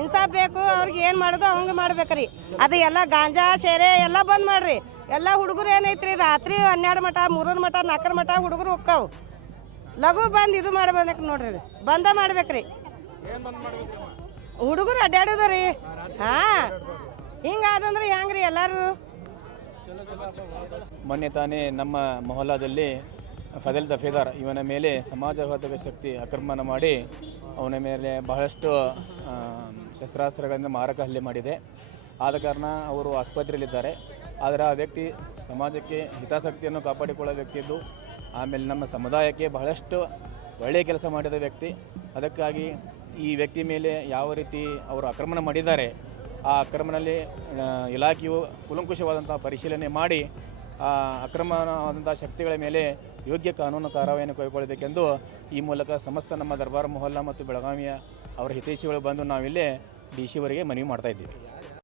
ಇನ್ಸಾಫ್ ಬೇಕು. ಅವ್ರಿಗೆ ಏನು ಮಾಡೋದು ಅವಂಗೆ ಮಾಡ್ಬೇಕ್ರಿ. ಅದು ಎಲ್ಲ ಗಾಂಜಾ ಶೇರೆ ಎಲ್ಲ ಬಂದ್ ಮಾಡ್ರಿ. ಎಲ್ಲ ಹುಡುಗರು ಏನೈತ್ರಿ ರಾತ್ರಿ 12 ಮಟ 3 ಮಟ 4 ಮಟ ಹುಡುಗರು ಹೋಗ್ತಾವು. ಲಘು ಬಂದು ಇದು ಮಾಡಿ ಬಂದಕ್ಕೆ ನೋಡ್ರಿ, ಬಂದ ಮಾಡ್ಬೇಕ್ರಿ. ಹುಡುಗರು ಅಡ್ಡಾಡೋದು ರೀ. ಹಾಂ, ಹಿಂಗಾದಂದ್ರೆ ಹೆಂಗ್ರಿ ಎಲ್ಲರೂ. ಮೊನ್ನೆ ತಾನೇ ನಮ್ಮ ಮೊಹಲ್ಲಾದಲ್ಲಿ ಫಜಲ್ ದಫೇದಾರ್ ಇವನ ಮೇಲೆ ಸಮಾಜವಾದಕ ಶಕ್ತಿ ಆಕ್ರಮಣ ಮಾಡಿ ಅವನ ಮೇಲೆ ಬಹಳಷ್ಟು ಶಸ್ತ್ರಾಸ್ತ್ರಗಳಿಂದ ಮಾರಕ ಹಲ್ಲೆ ಮಾಡಿದೆ. ಆದ ಕಾರಣ ಅವರು ಆಸ್ಪತ್ರೆಯಲ್ಲಿದ್ದಾರೆ. ಆದರೆ ಆ ವ್ಯಕ್ತಿ ಸಮಾಜಕ್ಕೆ ಹಿತಾಸಕ್ತಿಯನ್ನು ಕಾಪಾಡಿಕೊಳ್ಳೋ ವ್ಯಕ್ತಿ ಇದ್ದು, ಆಮೇಲೆ ನಮ್ಮ ಸಮುದಾಯಕ್ಕೆ ಬಹಳಷ್ಟು ಒಳ್ಳೆಯ ಕೆಲಸ ಮಾಡಿದ ವ್ಯಕ್ತಿ. ಅದಕ್ಕಾಗಿ ಈ ವ್ಯಕ್ತಿ ಮೇಲೆ ಯಾವ ರೀತಿ ಅವರು ಆಕ್ರಮಣ ಮಾಡಿದ್ದಾರೆ, ಆ ಆಕ್ರಮಣದಲ್ಲಿ ಇಲಾಖೆಯು ಕೂಲಂಕುಷವಾದಂಥ ಪರಿಶೀಲನೆ ಮಾಡಿ ಆ ಅಕ್ರಮವಾದಂಥ ಶಕ್ತಿಗಳ ಮೇಲೆ ಯೋಗ್ಯ ಕಾನೂನು ಕಾರ್ಯವಾಹಿಯನ್ನು ಕೈಗೊಳ್ಳಬೇಕೆಂದು ಈ ಮೂಲಕ ಸಮಸ್ತ ನಮ್ಮ ದರ್ಬಾರ್ ಮೊಹಲ್ಲಾ ಮತ್ತು ಬೆಳಗಾವಿಯ ಅವರ ಹಿತೈಷಿಗಳು ಬಂದು ನಾವಿಲ್ಲೇ DC ವರೆಗೆ ಮನವಿ ಮಾಡ್ತಾಯಿದ್ದೀವಿ.